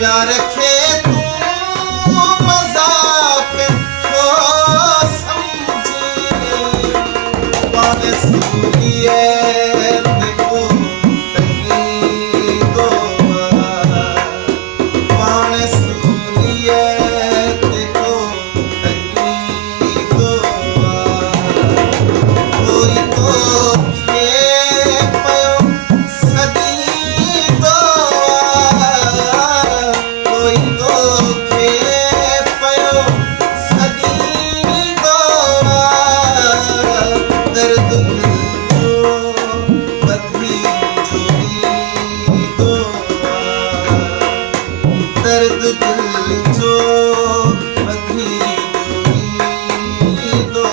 प्यार खे तूं मज़ाक छो सम्झी पाण सूरीअ ते को टंगींदो पाण सूरीअ ते को टंगींदो कोई तोखे पियो सॾींदो कोई तोखे पियो सॾींदो दर्द दिल जो वधी जोड़ींदो दर्द दिल जो वधी जोड़ींदो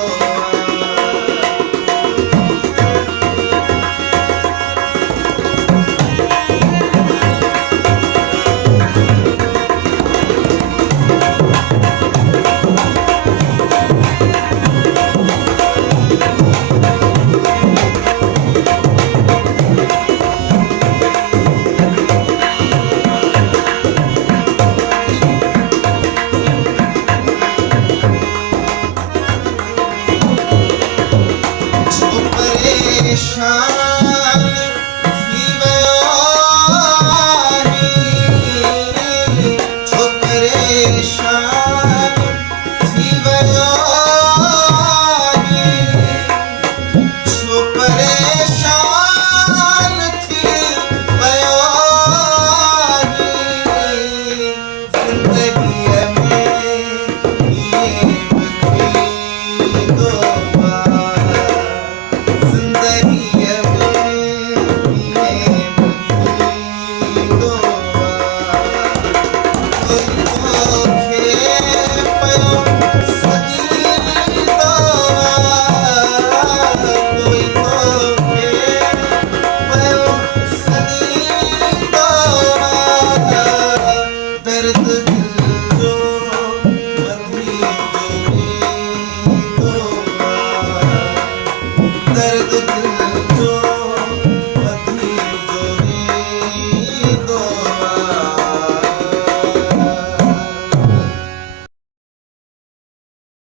छो परेशान थी वियो आहीं छो परेशान थी वियो आहीं छो परेशान थी वियो आहीं ज़िंदगीअ में ईअं बि थींदो आहे ज़िंदगीअ में ईअं बि थींदो आहे कोई तोखे पियो सॾींदो कोई तोखे पियो सॾींदो दर्द दिल जो वधी जोड़ींदो दर्द दिल